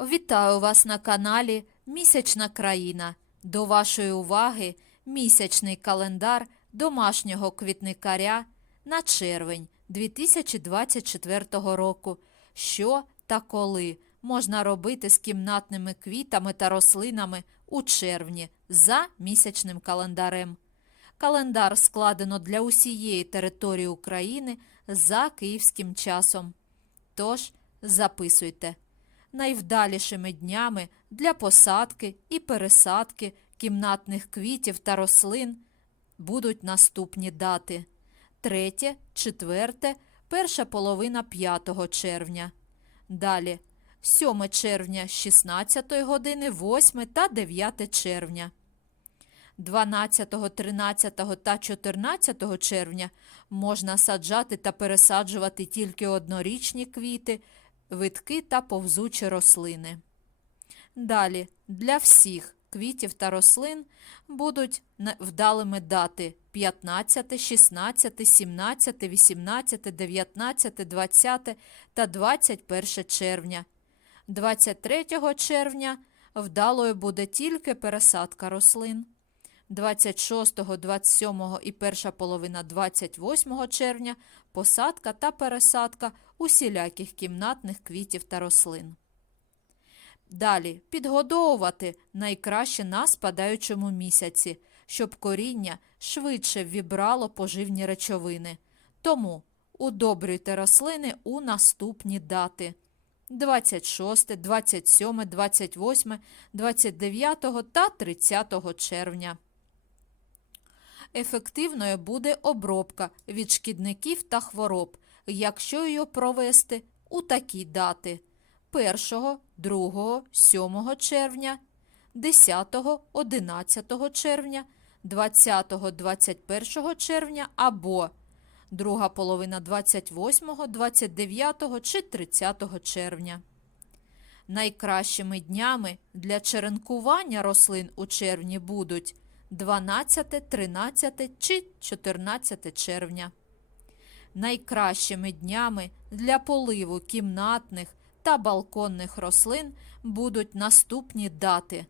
Вітаю вас на каналі Місячна країна. До вашої уваги місячний календар домашнього квітникаря на червень 2024 року. Що та коли можна робити з кімнатними квітами та рослинами у червні за місячним календарем. Календар складено для усієї території України за київським часом. Тож записуйте найвдалішими днями для посадки і пересадки кімнатних квітів та рослин будуть наступні дати: 3, 4, перша половина 5 червня. Далі 7 червня з 16 години, 8 та 9 червня. 12, 13 та 14 червня можна саджати та пересаджувати тільки однорічні квіти, витки та повзучі рослини. Далі для всіх квітів та рослин будуть вдалими дати 15, 16, 17, 18, 19, 20 та 21 червня. 23 червня вдалою буде тільки пересадка рослин. 26, 27 і перша половина 28 червня посадка та пересадка усіляких кімнатних квітів та рослин. Далі підгодовувати найкраще на спадаючому місяці, щоб коріння швидше вібрало поживні речовини. Тому удобрюйте рослини у наступні дати 26, 27, 28, 29 та 30 червня. Ефективною буде обробка від шкідників та хвороб, якщо її провести у такі дати 1, 2, 7 червня, 10, 11 червня, 20, 21 червня або друга половина 28, 29 чи 30 червня. Найкращими днями для черенкування рослин у червні будуть 12, 13 чи 14 червня. Найкращими днями для поливу кімнатних та балконних рослин будуть наступні дати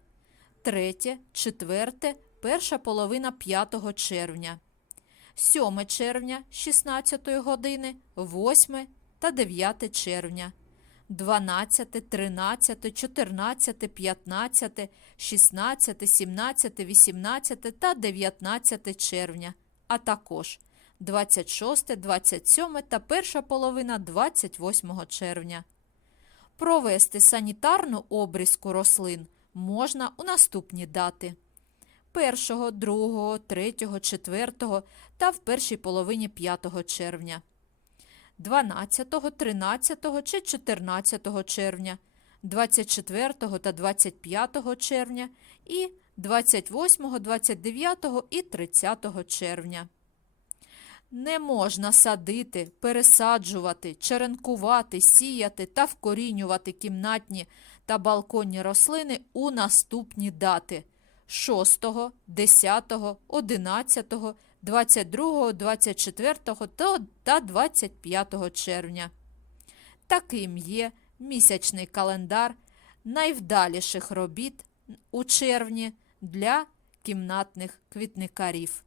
3, 4, перша половина 5 червня, 7 червня 16 години, 8 та 9 червня. 12, 13, 14, 15, 16, 17, 18 та 19 червня, а також 26, 27 та перша половина 28 червня. Провести санітарну обрізку рослин можна у наступні дати 1, 2, 3, 4 та в першій половині 5 червня. 12, 13 чи 14 червня, 24 та 25 червня і 28, 29 і 30 червня. Не можна садити, пересаджувати, черенкувати, сіяти та вкорінювати кімнатні та балконні рослини у наступні дати 6, 10, 11, 22, 24 та- та 25 червня. Таким є місячний календар найвдаліших робіт у червні для кімнатних квітникарів.